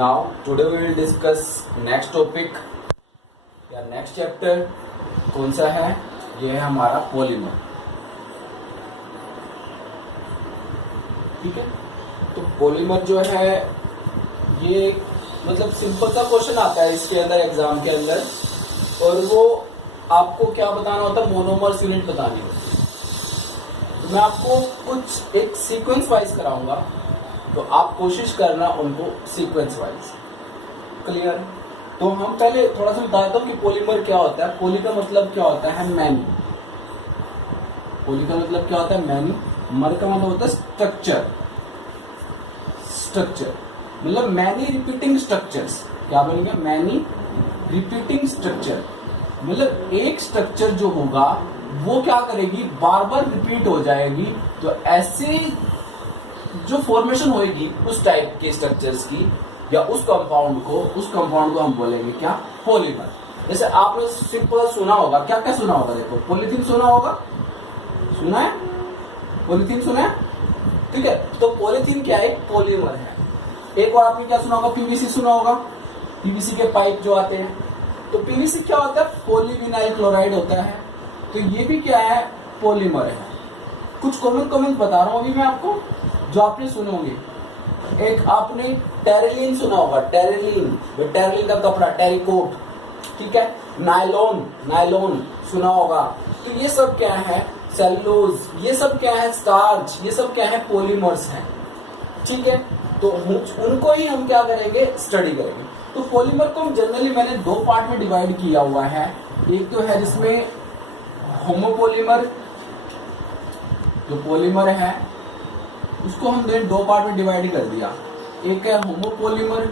Now today we will discuss next topic या next chapter. कौन सा है? ये है हमारा पॉलीमर। ठीक है, तो पॉलीमर जो है ये मतलब सिंपल सा क्वेश्चन आता है इसके अंदर एग्जाम के अंदर, और वो आपको क्या बताना होता है, मोनोमर्स यूनिट बतानी होती है। तो मैं आपको कुछ एक सीक्वेंस वाइज कराऊंगा, तो आप कोशिश करना उनको सीक्वेंस वाइज। क्लियर? तो हम पहले थोड़ा सा बता देता हूँ कि पॉलीमर क्या होता है। पॉली का मतलब क्या होता है? मैनी। पॉली का मतलब क्या होता है? मैनी। मर का मतलब होता है स्ट्रक्चर। स्ट्रक्चर मतलब मैनी रिपीटिंग स्ट्रक्चर्स। क्या बोलेंगे? मैनी रिपीटिंग स्ट्रक्चर मतलब एक स्ट्रक्चर जो होगा वो क्या करेगी, बार बार रिपीट हो जाएगी। तो ऐसे जो फॉर्मेशन होगी उस टाइप के स्ट्रक्चर्स की या उस कंपाउंड को हम बोलेंगे क्या? पॉलीमर। जैसे आपने सिंपल सुना होगा, क्या क्या सुना होगा? देखो, पॉलीथीन सुना होगा, सुना है? पॉलीथीन सुना है? ठीक है, तो पॉलीथीन क्या है? पॉलीमर है। एक और आपने क्या सुना होगा? पीवीसी सुना होगा, पीवीसी के पाइप जो आते हैं। तो पीवीसी क्या होता है? पॉलीविनाइल क्लोराइड होता है। तो ये भी क्या है? पॉलीमर है। कुछ कॉमन बता रहा हूं अभी मैं आपको, जो आपने सुने होंगे। एक आपने टेरिलीन सुना होगा, टेरिलीन का कपड़ा, टेरिकोट। ठीक है, नायलॉन सुना होगा। तो ये सब क्या है? सेलुलोज। ये सब क्या है? स्टार्च। ये सब क्या है? पॉलीमर्स हैं। ठीक है, तो उनको ही हम क्या करेंगे? स्टडी करेंगे। तो पॉलीमर को हम जनरली मैंने दो पार्ट में डिवाइड किया हुआ है। एक तो है जिसमें होमोपॉलीमर, जो पॉलीमर है उसको हमने दो पार्ट में डिवाइड कर दिया। एक है होमोपॉलीमर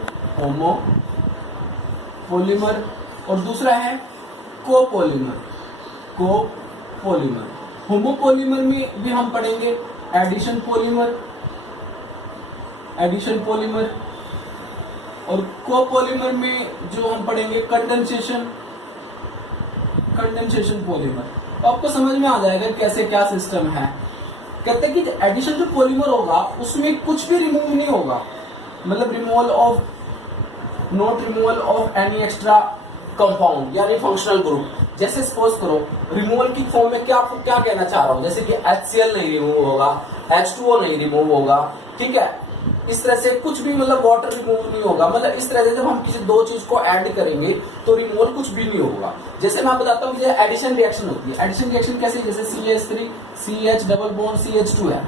और दूसरा है कोपॉलीमर। होमोपॉलीमर में भी हम पढ़ेंगे एडिशन पॉलीमर, और कोपॉलीमर में जो हम पढ़ेंगे कंडेंसेशन पॉलीमर। तो आपको समझ में आ जाएगा कैसे क्या सिस्टम है। कहते हैं कि एडिशन जो पॉलीमर होगा उसमें कुछ भी रिमूव नहीं होगा, मतलब not removal of any extra compound यानी फंक्शनल ग्रुप। जैसे सपोज करो रिमूवल की फॉर्म में क्या आपको क्या कहना चाह रहा हूं, जैसे कि HCl नहीं रिमूव होगा, H2O नहीं रिमूव होगा। ठीक है, इस तरह से कुछ भी मतलब वाटर रिमूव नहीं होगा। मतलब इस तरह से जब हम किसी दो चीज को ऐड करेंगे तो रिमूवल कुछ भी नहीं होगा। जैसे मैं बताता हूँ कि एडिशन रिएक्शन होती है। एडिशन रिएक्शन कैसे? जैसे CH3 CH double bond CH2 है।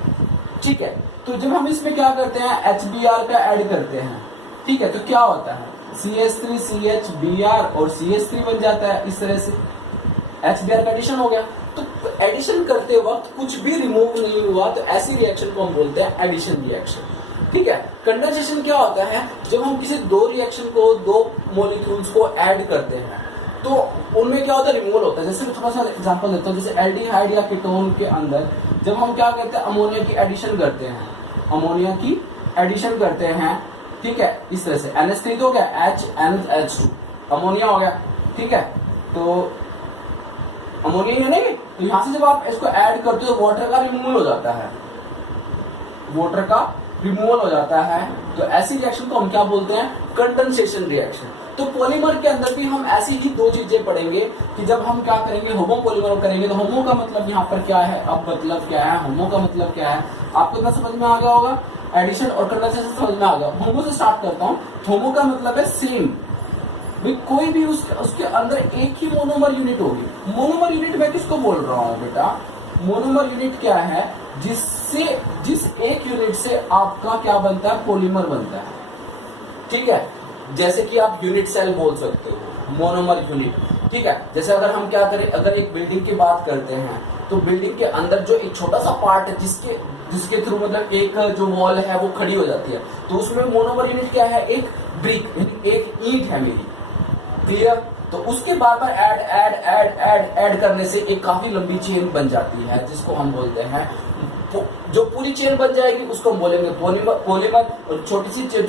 ठीक है, तो जब हम इसमें क्या करते हैं? HBr का ऐड करते हैं। ठीक है, तो क्या होता है? CH3 CHBr और CH3 बन जाता है। इस तरह से HBr का एडिशन हो गया। तो एडिशन करते वक्त कुछ भी रिमूव नहीं हुआ, तो ऐसी रिएक्शन को हम बोलते हैं एडिशन रिएक्शन। ठीक है, कंडेंसेशन क्या होता है? जब हम किसी दो रिएक्शन को, दो मॉलिक्यूल्स को ऐड करते हैं तो उनमें क्या होता है? रिमूवल होता है। जैसे मैं थोड़ा सा एग्जांपल देता हूँ, जैसे एल्डिहाइड या कीटोन के अंदर जब हम क्या करते हैं? अमोनिया की एडिशन करते हैं। ठीक है, इस तरह से NH3 हो गया, HNH2 अमोनिया हो गया। ठीक है, तो अमोनिया ही बनेगी। तो यहां से जब आप इसको ऐड करते हो वाटर का रिमूवल हो जाता है। तो ऐसी रिएक्शन को हम क्या बोलते हैं? Condensation reaction. तो पॉलीमर के अंदर भी हम ऐसी ही दो चीजें पढ़ेंगे कि जब हम क्या करेंगे? होमोपॉलीमर करेंगे। तो होमो का मतलब यहाँ पर क्या है? अब मतलब क्या है? होमो का मतलब क्या है? आपको इतना समझ में आ गया होगा। एडिशन और कंडेंसेशन समझ में आ गया। होमो से स्टार्ट करता हूँ। होमो का मतलब है सेम, कोई भी उसके अंदर एक ही मोनोमर यूनिट होगी। मोनोमर यूनिट मैं किसको बोल रहा हूँ बेटा? मोनोमर यूनिट क्या है? जिस एक यूनिट से आपका क्या बनता है? पॉलीमर बनता है। ठीक है, जैसे कि आप यूनिट सेल बोल सकते हो, मोनोमर यूनिट। ठीक है, जैसे अगर हम क्या करें, अगर एक बिल्डिंग की बात करते हैं तो बिल्डिंग के अंदर जो एक छोटा सा पार्ट है जिसके थ्रू मतलब एक जो वॉल है वो खड़ी हो जाती है, तो उसमें मोनोमर यूनिट क्या है? एक ब्रिक, एक ईंट है मेरी। क्लियर? तो उसके बार बार ऐड करने से एक काफी लंबी चेन बन जाती है, जिसको हम बोलते हैं, जो पूरी चेन बन जाएगी उसको हम बोलेंगे पॉलीमर। और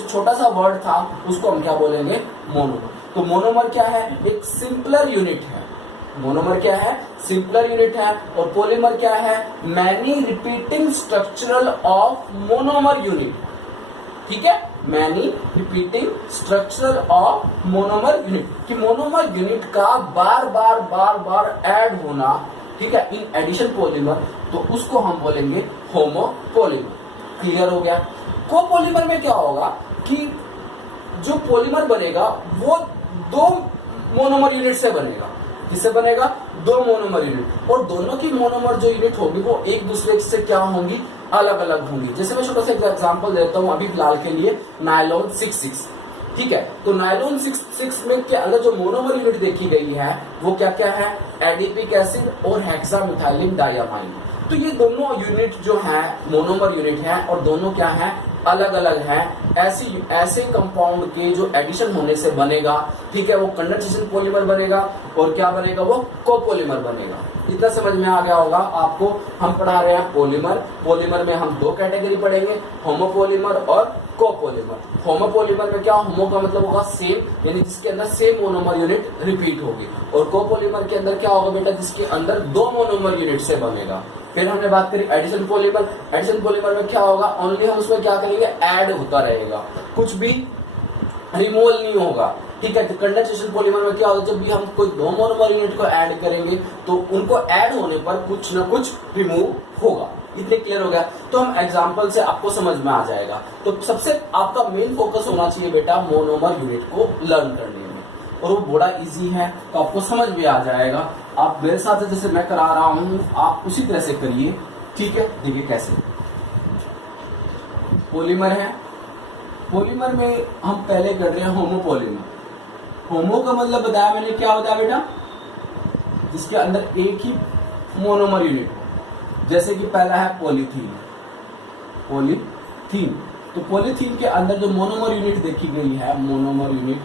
छोटा सा वर्ड था उसको हम क्या बोलेंगे? मोनोमर। तो मोनोमर क्या है? एक सिंपलर यूनिट है। मोनोमर क्या है? सिंपलर यूनिट है। और पॉलीमर क्या है? Many repeating structural of monomer unit. ठीक है, many repeating structure of monomer unit, कि मोनोमर यूनिट का बार बार ऐड होना, ठीक है, इन एडिशन पॉलीमर, तो उसको हम बोलेंगे होमोपॉलीमर। क्लियर हो गया। कोपॉलीमर में क्या होगा कि जो पॉलीमर बनेगा वो दो मोनोमर यूनिट से बनेगा। किससे बनेगा? दो मोनोमर यूनिट, और दोनों की मोनोमर जो यूनिट होगी वो एक दूसरे से क्या होंगी? अलग अलग होंगी। जैसे मैं छोटा सा एग्जांपल देता हूं अभी फिलहाल के लिए, नायलॉन 66, ठीक है। तो नायलॉन 66 में के अंदर जो मोनोमर यूनिट देखी गई है वो क्या क्या है? एडिपिक एसिड और हेक्सामिथाइलिन डायमाइन। तो ये दोनों यूनिट जो है मोनोमर यूनिट है, और दोनों क्या है? अलग अलग है। ऐसे कंपाउंड के जो एडिशन होने से बनेगा, ठीक है, वो कंडेंसेशन पॉलीमर बनेगा, और क्या बनेगा? वो कोपॉलीमर बनेगा। इतना समझ में आ गया होगा आपको। हम पढ़ा रहे हैं पॉलीमर। पॉलीमर में हम दो कैटेगरी पढ़ेंगे, होमोपॉलीमर और कोपॉलीमर। होमोपॉलीमर में क्या? होमो का मतलब होगा सेम, यानी जिसके अंदर सेम मोनोमर यूनिट रिपीट होगी, और कोपॉलीमर के अंदर क्या होगा बेटा? जिसके अंदर दो मोनोमर यूनिट से बनेगा। फिर हमने बात करी एडिशन पॉलीमर। एडिशन पॉलीमर में क्या होगा? ओनली हम उसमें क्या करेंगे? ऐड होता रहेगा, कुछ भी रिमूवल नहीं होगा, ठीक है। तो कंडेंसेशन पॉलीमर में क्या होगा? जब भी हम कोई दो मोनोमर यूनिट को ऐड करेंगे तो उनको ऐड होने पर कुछ ना कुछ रिमूव होगा। इतने क्लियर हो गया। तो हम एग्जांपल से आपको समझ में आ जाएगा। तो सबसे आपका मेन फोकस होना चाहिए बेटा मोनोमर यूनिट को लर्न करने में, और वो बड़ा इजी है, तो आपको समझ भी आ जाएगा। आप मेरे साथ जैसे मैं करा रहा हूं आप उसी तरह से करिए, ठीक है। देखिए कैसे पॉलीमर है। पॉलीमर में हम पहले कर रहे हैं होमोपॉलीमर। होमो का मतलब बताया मैंने, क्या बताया बेटा? जिसके अंदर एक ही मोनोमर यूनिट हो। जैसे कि पहला है पॉलीथीन। पॉलीथीन, तो पॉलीथीन के अंदर जो मोनोमर यूनिट देखी गई है, मोनोमर यूनिट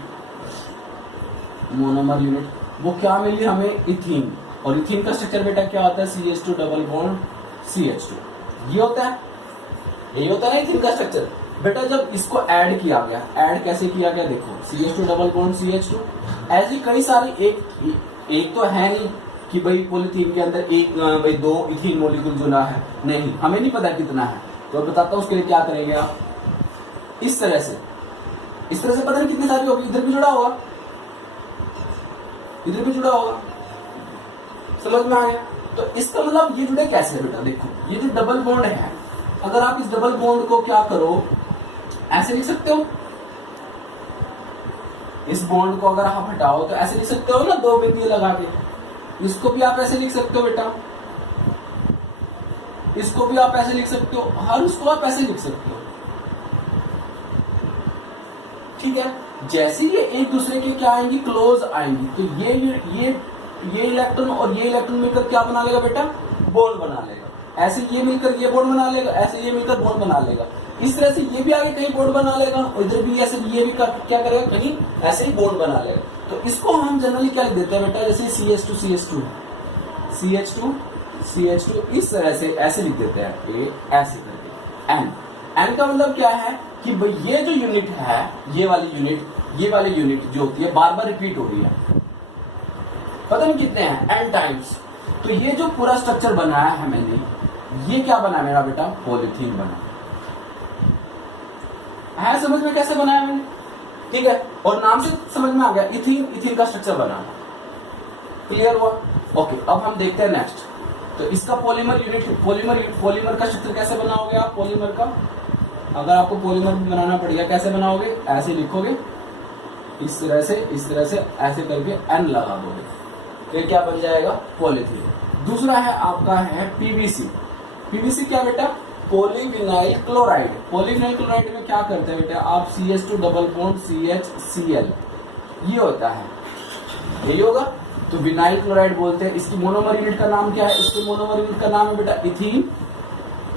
वो क्या मिली हमें? इथीन। और इथीन का स्ट्रक्चर बेटा क्या होता है? CH2 double bond CH2। ये होता है, यही होता है ना इथीन का स्ट्रक्चर। बेटा जब इसको ऐड किया गया, ऐड कैसे किया गया? देखो CH2 डबल बॉन्ड CH2, ऐसी कई सारी, एक तो है नहीं कि भाई पॉलीथीन के अंदर एक भाई दो इथीन मॉलिक्यूल जुड़ा है, नहीं, हमें नहीं पता कितना है। तो बताता हूं उसके लिए क्या करेंगे आप। इस तरह से पता नहीं कितनी सारी होगी। इधर भी जुड़ा होगा, इधर भी जुड़ा होगा, समझ में आ गया। तो इसका मतलब ये जुड़े कैसे बेटा? देखो ये जो डबल बॉन्ड है, अगर आप इस डबल बॉन्ड को क्या करो, ऐसे लिख सकते हो। इस बॉन्ड को अगर आप हटाओ तो ऐसे लिख सकते हो ना, दो बिंदु लगा के। इसको भी आप ऐसे लिख सकते हो बेटा, इसको भी आप ऐसे लिख सकते हो, हर उसको आप ऐसे लिख सकते हो, ठीक है। जैसे ये एक दूसरे के क्या आएंगी? क्लोज आएंगी। तो ये इलेक्ट्रॉन और ये इलेक्ट्रॉन मिलकर क्या बना लेगा बेटा? बॉन्ड बना लेगा। ऐसे ये मिलकर ये बॉन्ड बना लेगा, ऐसे ये मिलकर बॉन्ड बना लेगा। इस तरह से ये भी आगे कहीं बॉन्ड बना लेगा, और इधर भी ऐसे ये भी क्या करेगा? कहीं ऐसे ही बॉन्ड बना लेगा। तो इसको हम जनरली क्या लिख देते हैं बेटा? जैसे CH2 इस तरह से ऐसे लिख देते हैं, ऐसे करके। N का मतलब क्या है कि भाई ये जो यूनिट है, ये वाली यूनिट जो होती है बार बार रिपीट हो रही है, पता नहीं कितने हैं, n टाइम्स। तो ये जो पूरा स्ट्रक्चर बनाया है मैंने, ये क्या बना मेरा बेटा? पॉलीथीन बना है। समझ में कैसे बनाया मैंने? ठीक है, और नाम से समझ में आ गया, इथीन का स्ट्रक्चर बना। क्लियर हुआ? ओके, अब हम देखते हैं नेक्स्ट। तो इसका पॉलीमर का स्ट्रक्चर कैसे बनाओगे आप? पॉलीमर का अगर आपको पॉलीमर बनाना पड़ेगा, कैसे बनाओगे? ऐसे लिखोगे, इस तरह से ऐसे करके N लगा दोगे, तो ये क्या बन जाएगा? पॉलीथीन। दूसरा है आपका है पीवीसी क्या बेटा? Polyvinyl chloride. पॉलीविनाइल क्लोराइड में क्या करते हैं बेटा आप? CH2 डबल बॉन्ड CHCl, ये होता है, यही होगा। तो विनाइल क्लोराइड बोलते हैं। इसकी मोनोमर यूनिट का नाम क्या है? इसकी मोनोमर यूनिट का नाम है बेटा इथीन,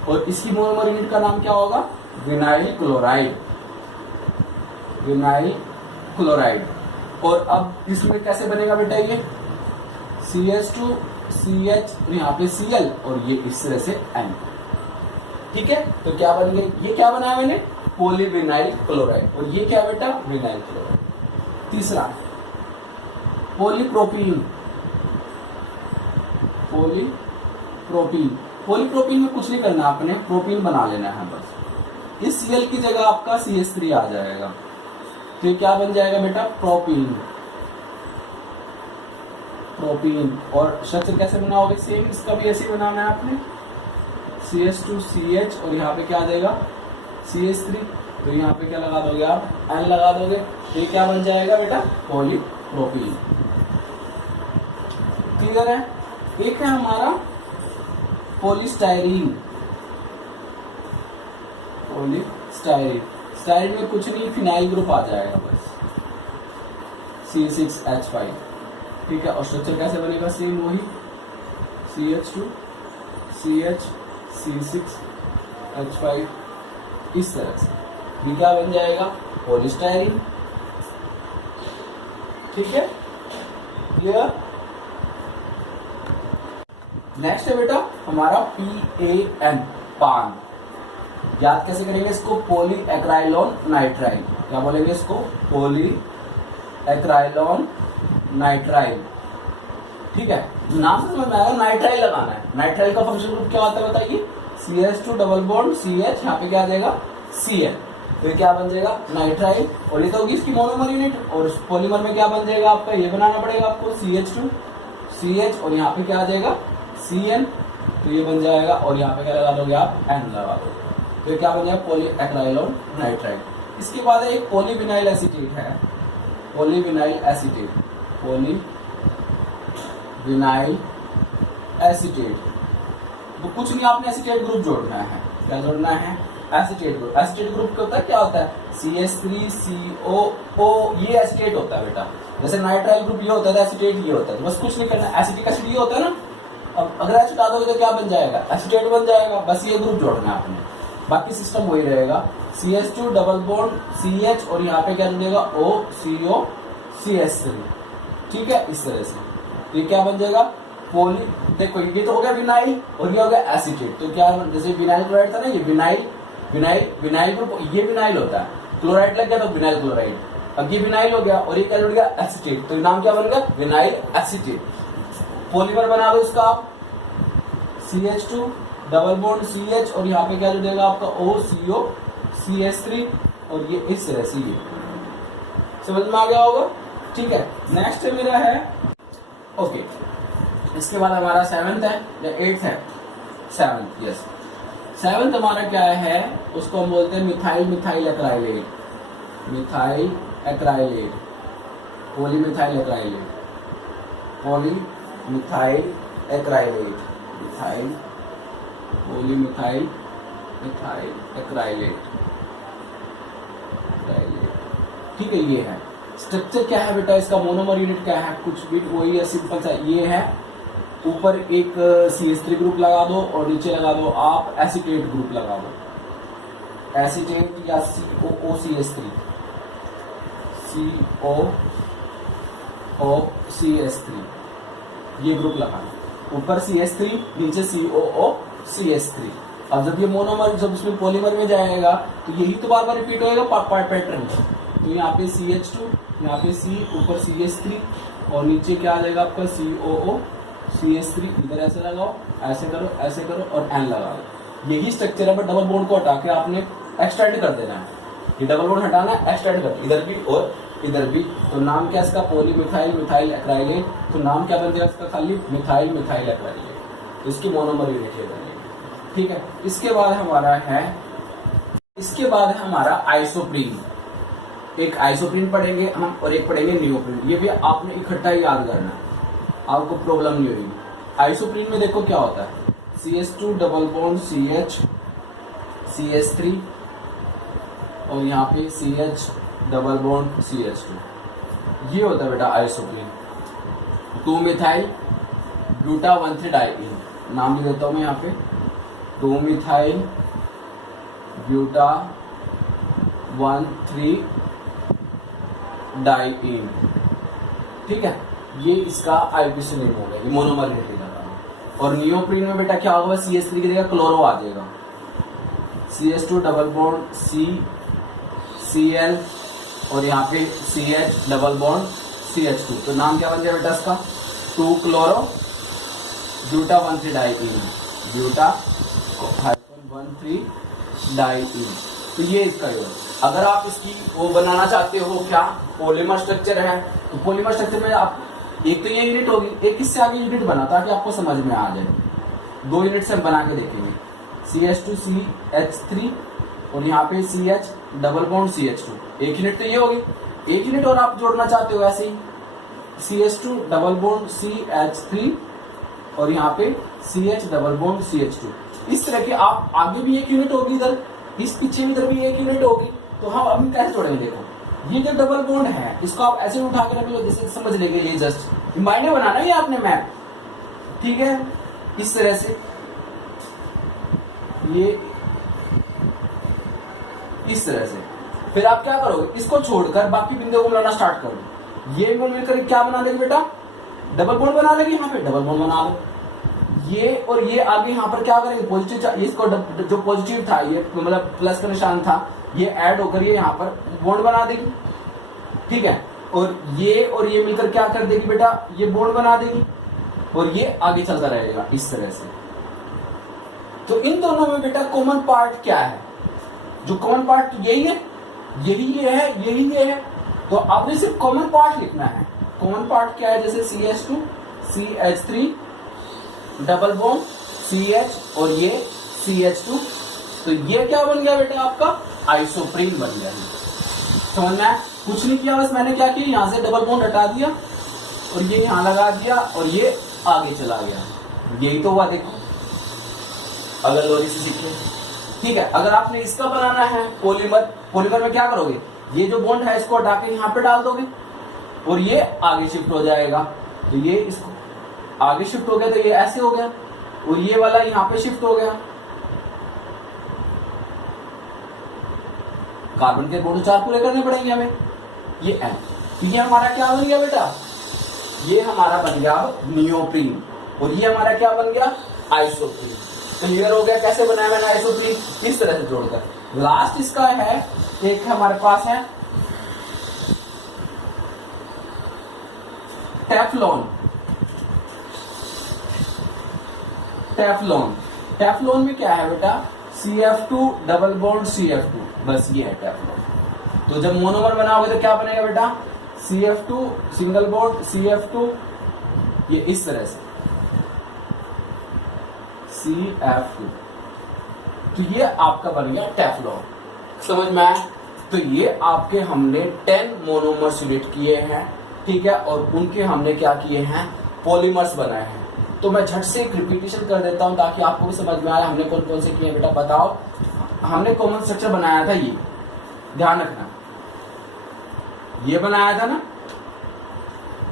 और इसकी मोनोमर यूनिट का नाम क्या होगा? Vinyl chloride. और अब इसमें कैसे बनेगा बेटा? ये CH2 CH, यहाँ पे Cl, और ये इस तरह से N, ठीक है। तो क्या बन गई? ये क्या बनाया मैंने? Polyvinyl chloride. और ये क्या बेटा? Vinyl chloride. तीसरा पॉलीप्रोपीन। पॉलीप्रोपीन में कुछ नहीं करना, आपने प्रोपीन बना लेना है बस। इस Cl की जगह आपका CH3 आ जाएगा, तो ये क्या बन जाएगा बेटा, प्रोपीन। प्रोपीन। और स्ट्रक्चर कैसे बनाओगे, सेम इसका भी ऐसे ही बनाना है आपने, CH2CH और यहाँ पे क्या आ जाएगा, CH3, तो यहाँ पे क्या लगा दोगे आप, N लगा दोगे, तो ये क्या बन जाएगा बेटा, पॉलीप्रोपीन। क्लियर है। एक है हमारा पॉलीस्टाइरीन। पॉलीस्टाइरीन, स्टाइरीन में कुछ नहीं, फिनाइल ग्रुप आ जाएगा बस, C6H5, ठीक है। और स्ट्रक्चर कैसे बनेगा, सेम वही, CH2CH C6H5, इस तरह से ये क्या बन जाएगा, पॉलीस्टाइरीन। ठीक है, क्लियर। नेक्स्ट है बेटा हमारा PAN, पान। याद कैसे करेंगे इसको, पॉली एक्राइलॉन नाइट्राइल। क्या बोलेंगे इसको, पॉली एक्राइलॉन नाइट्राइल। ठीक है, नाम से समझ में आया, नाइट्राइल लगाना है। नाइट्राइल का फंक्शन ग्रुप क्या होता है बताइए, CH2 डबल बॉन्ड CH, यहाँ पे क्या आ जाएगा, Cl, तो ये क्या बन जाएगा, नाइट्राइल। और ये तो होगी इसकी मोनोमर यूनिट, और पॉलीमर में क्या बन जाएगा आपका, ये बनाना पड़ेगा आपको, CH2 CH और यहाँ पे क्या आ जाएगा, Cn, तो ये बन जाएगा। और यहाँ पे क्या लगा दोगे आप, N लगा दोगे, तो ये क्या बन जाएगा, पॉली एक्राइलॉन नाइट्राइल। इसके बाद एक पॉलीविनाइल एसीटेट है, पॉलीविनाइल एसीटेट, पॉलीविनाइल एसीटेट। तो कुछ नहीं, आपने एसीटेट ग्रुप जोड़ना है। क्या जोड़ना है, एसीटेट ग्रुप। एसीटेट ग्रुप क्या होता है, क्या होता है, CH3COO, ये एसीटेट होता है बेटा। जैसे नाइट्राइल ग्रुप ये होता है, एसीटेट ये होता है, बस कुछ नहीं करना। एसिटिक एसिड ये होता है ना, अब अगर एच हटा दोगे तो क्या बन जाएगा, एसीटेट बन जाएगा। बस ये ग्रुप जोड़ना है आपने, बाकी सिस्टम वही रहेगा। CH2 डबल बॉन्ड CH और यहाँ पे क्या जुड़ेगा, OCO CH3, ठीक है, इस तरह से। ये क्या बन जाएगा, पॉली, देखो ये तो हो गया विनाइल और ये हो गया एसीटेट। तो क्या, जैसे विनाइल क्लोराइड था ना, ये विनाइल ग्रुप, ये विनाइल होता है, क्लोराइड लग गया तो विनाइल क्लोराइड, अब ये विनाइल हो गया और ये क्या जुड़ गया, एसीटेट, तो नाम क्या बन गया, विनाइल एसीटेट। पॉलीमर बना दो इसका आप, CH2 डबल बॉन्ड CH और यहाँ पे क्या जुड़ेगा आपका, OCO CH3 और ये इस तरह से, ये समझ में आ गया होगा। ठीक है, नेक्स्ट मेरा है, ओके, इसके बाद हमारा 7th है या 8th है, 7th, यस। 7th हमारा क्या है, उसको हम बोलते हैं methyl acrylate, methyl acrylate, polymethyl acrylate, polymethyl acrylate, methyl polymethyl acrylate. ठीक है, ये है। स्ट्रक्चर क्या है बेटा इसका, मोनोमर यूनिट क्या है, कुछ भी वही है, सिंपल सा ये है। ऊपर एक CH3 ग्रुप लगा दो और नीचे लगा दो आप एसीटेट ग्रुप लगा दो, एसीटेट या COOCH3, COOCH3, ये ग्रुप लगाना, ऊपर CH3 नीचे COOCH3। अब जब ये मोनोमर, जब इसमें पॉलीमर में जाएगा तो यही तो बार बार रिपीट होएगा पैटर्न। तो यहाँ पे CH2, यहाँ पे C, ऊपर CH3 और नीचे क्या आ जाएगा आपका COOCH3। इधर ऐसे लगाओ, ऐसे करो और N लगा दो। यही स्ट्रक्चर है, पर डबल बॉन्ड को हटा के आपने एक्सटेंड कर देना है। ये डबल बॉन्ड हटाना है, एक्सटेंड कर, इधर भी और इधर भी। तो नाम क्या इसका, पॉलीमिथाइल एक्राइलेट। तो नाम क्या बन जाएगा इसका, खाली मिथाइल एक्राइलेट। इसकी मोनोमर यूनिट ये बनेगी। ठीक है, इसके बाद हमारा आइसोप्रीन। एक आइसोप्रीन पढ़ेंगे हम और एक पढ़ेंगे नियोप्रीन। ये भी आपने इकट्ठा ही याद करना है, आपको प्रॉब्लम नहीं होगी। आइसोप्रीन में देखो क्या होता है, CH2 double bond CH CH3 और यहाँ पे CH डबल बॉन्ड CH2, ये होता है बेटा आइसोप्रीन। 2-मिथाइल ब्यूटा 1,3 डाइईन, नाम भी देता हूं मैं यहाँ पे, 2-मिथाइल ब्यूटा 1,3 डाइईन। ठीक है, ये इसका आईपीसी नेम हो गया, ये मोनोमर यूनिट लगा। और नियोप्रीन में बेटा क्या होगा, CH3 की जगह क्लोरो आ जाएगा, CH2 डबल बॉन्ड CL और यहाँ पे CH डबल बॉन्ड CH2। तो नाम क्या बन गया बेटा इसका, 2-क्लोरो ब्यूटा 1,3 डाइईन, ब्यूटा -1,3 डाइईन। तो ये इसका योग। अगर आप इसकी वो बनाना चाहते हो क्या, पॉलीमर स्ट्रक्चर है, तो पॉलीमर स्ट्रक्चर में आप एक तो ये यूनिट होगी, एक इससे आगे यूनिट बना ताकि आपको समझ में आ जाए। 2 यूनिट से हम बना के देखेंगे, CH2CH3 और यहाँ पे CH डबल बॉन्ड CH2। एक यूनिट तो ये होगी, एक यूनिट और आप जोड़ना चाहते हो ऐसे ही CH2 डबल बॉन्ड CH3 और यहाँ पे CH डबल बॉन्ड CH2। इस तरह के आप आगे भी एक यूनिट होगी, इधर इस पीछे इधर भी एक यूनिट होगी। तो हम अभी कैसे जोड़ेंगे, देखो ये जो डबल बॉन्ड है इसको आप ऐसे उठा के रख लो, जैसे समझ लेंगे ये जस्ट मायने बनाना है आपने मैप, ठीक है। इस तरह से ये इस तरह से फिर आप क्या करोगे, इसको छोड़कर बाकी बिंदुओं को बनाना स्टार्ट करो। ये मिलकर क्या बना देगी बेटा, डबल बॉन्ड बना लेगी, यहाँ पे डबल बॉन्ड बना लो। ये और ये आगे यहाँ पर क्या करेंगे, पॉजिटिव, इसको जो पॉजिटिव था ये मतलब प्लस का निशान था, ये ऐड होकर ये यहाँ पर बॉन्ड बना देगी, ठीक है। और ये मिलकर क्या कर देगी बेटा, ये बॉन्ड बना देगी और ये आगे चलता रहेगा इस तरह से। तो इन दोनों में बेटा कॉमन पार्ट क्या है, जो कॉमन पार्ट यही है, यही ये है, यही ये है। तो आपने सिर्फ कॉमन पार्ट लिखना है। कॉमन पार्ट क्या है, जैसे CH2 CH3 double bond CH और ये CH2, तो ये क्या बन गया बेटा आपका आइसोप्रीन बन गया। समझ में कुछ नहीं किया, बस मैंने क्या किया, यहां से डबल बॉन्ड हटा दिया और ये यहां लगा दिया और ये आगे चला गया। यही तो हुआ, देखो अगर लोरी से सीखे, ठीक है। अगर आपने इसका बनाना है पॉलीमर में क्या करोगे, ये जो बॉन्ड है इसको हटा के यहाँ पे डाल दोगे और ये आगे शिफ्ट हो जाएगा। तो ये इसको आगे शिफ्ट हो गया, तो ये ऐसे हो गया और ये वाला यहाँ पे शिफ्ट हो गया। कार्बन के बॉन्ड 4 पूरे करने पड़ेंगे हमें। ये N, तो ये हमारा क्या बन गया बेटा, ये हमारा बन गया नियोप्रीन और ये हमारा क्या बन गया आइसोप्रीन। क्लियर हो गया कैसे बनाया मैंने आइसोप्रीन, इस तरह से जोड़कर। लास्ट इसका है, एक हमारे पास है टेफ्लॉन। टेफ्लॉन में क्या है बेटा, CF2 डबल बॉन्ड CF2, बस ये है टेफ्लॉन। तो जब मोनोमर बनाओगे तो क्या बनेगा बेटा, CF2 सिंगल बॉन्ड CF2, ये इस तरह से CF2। तो ये आपका बन गया टेफ्लॉन। समझ में आया। तो ये आपके हमने 10 मोनोमर्स यूनिट किए हैं, ठीक है, और उनके हमने क्या किए हैं, पॉलीमर्स बनाए हैं। तो मैं झट से एक रिपीटेशन कर देता हूं ताकि आपको भी समझ में आए हमने कौन कौन से किए बेटा। बताओ, हमने कॉमन स्ट्रक्चर बनाया था, ये ध्यान रखना, ये बनाया था ना,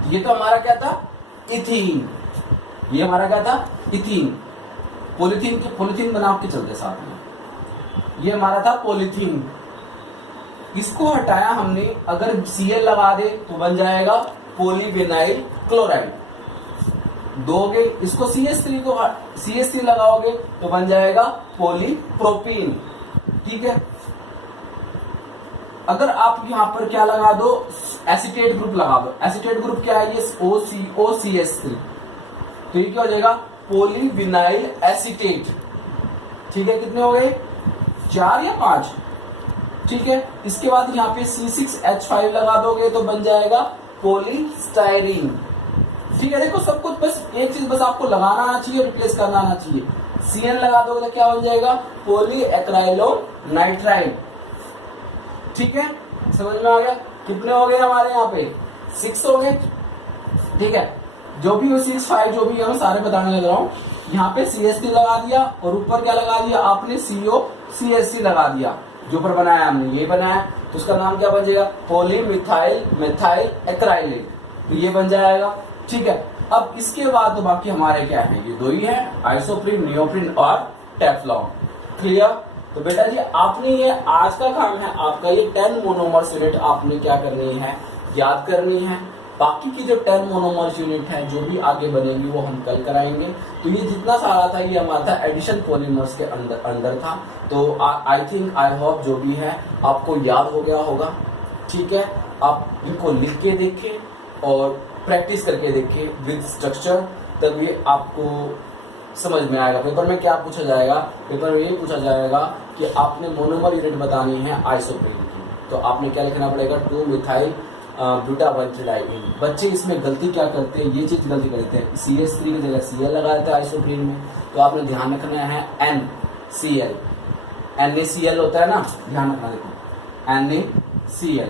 ये तो हमारा क्या था इथीन, ये हमारा क्या था इथीन। पॉलीथीन बना के चलते साथ में, ये हमारा था पॉलीथीन। इसको हटाया हमने, अगर Cl लगा दे तो बन जाएगा पॉलीविनाइल क्लोराइड। दोगे इसको CH3 लगाओगे तो बन जाएगा पॉलीप्रोपीन, ठीक है। अगर आप यहां पर क्या लगा दो, एसीटेट ग्रुप लगा दो। एसीटेट ग्रुप क्या है, ये OCOCH3, तो ये क्या हो जाएगा पॉलीविनाइल एसीटेट, ठीक है। कितने हो गए, 4 या 5, ठीक है। इसके बाद यहाँ पे C6H5 लगा दोगे तो बन जाएगा पॉलीस्टाइरीन, ठीक है। देखो सब कुछ, बस एक चीज बस आपको लगाना आना चाहिए, रिप्लेस करना आना चाहिए। CN लगा दोगे तो क्या बन जाएगा पॉलीएक्राइलोनाइट्राइल, ठीक है। समझ में आ गया। कितने हो गए हमारे यहाँ पे 6 हो गए, ठीक है। जो भी हो 6 5 जो भी है सारे बताने लग रहा हूँ। यहाँ पे CH3 लगा दिया और ऊपर क्या लगा दिया आपने COCH3 लगा दिया, जो ऊपर बनाया हमने ये बनाया, तो उसका नाम क्या बन जाएगा पॉलीमिथाइल मेथाइल एक्राइलेट, तो ये बन जाएगा, ठीक है। अब इसके बाद तो बाकी हमारे क्या है, ये 2 ही है, आइसोप्रीन, नियोप्रीन और टेफ्लॉन। क्लियर। तो बेटा जी आपने ये आज का काम है आपका, ये 10 मोनोमर्स यूनिट आपने क्या करनी है, याद करनी है। बाकी की जो 10 मोनोमर्स यूनिट है जो भी आगे बनेगी वो हम कल कराएंगे। तो ये जितना सारा था ये हमारा था एडिशन पॉलीमर्स के अंदर था। तो आई थिंक आई होप जो भी है आपको याद हो गया होगा, ठीक है। आप इनको लिख के देखें और प्रैक्टिस करके देखें विद स्ट्रक्चर, तभी आपको समझ में आएगा। पेपर में क्या पूछा जाएगा, पेपर में ये पूछा जाएगा कि आपने मोनोमर यूनिट बतानी है आइसोप्रीन की, तो आपने क्या लिखना पड़ेगा, 2 मिथाइल ब्यूटावाइट्रिडाइन। बच्चे इसमें गलती क्या करते हैं, ये चीज गलती करते हैं, CH3 की जगह Cl लगा देते हैं आइसोप्रीन में। तो आपने ध्यान रखना है NCl, NaCl होता है ना, ध्यान रखना, देखो NaCl,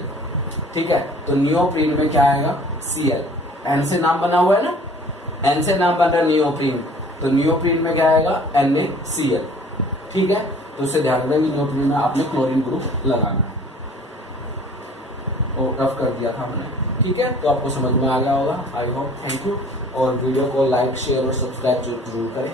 ठीक है। तो नियोप्रीन में क्या आएगा, Cl, N से नाम बना हुआ है ना, N से नाम बन रहा है नियोप्रीन, तो नियोप्रीन में क्या आएगा, NaCl, ठीक है। तो उससे ध्यान रखना कि नियोप्रीन में आपने क्लोरीन ग्रुप लगाना है, और रफ कर दिया था हमने, ठीक है। तो आपको समझ में आ गया होगा, आई होप, थैंक यू। और वीडियो को लाइक, शेयर और सब्सक्राइब जरूर करें।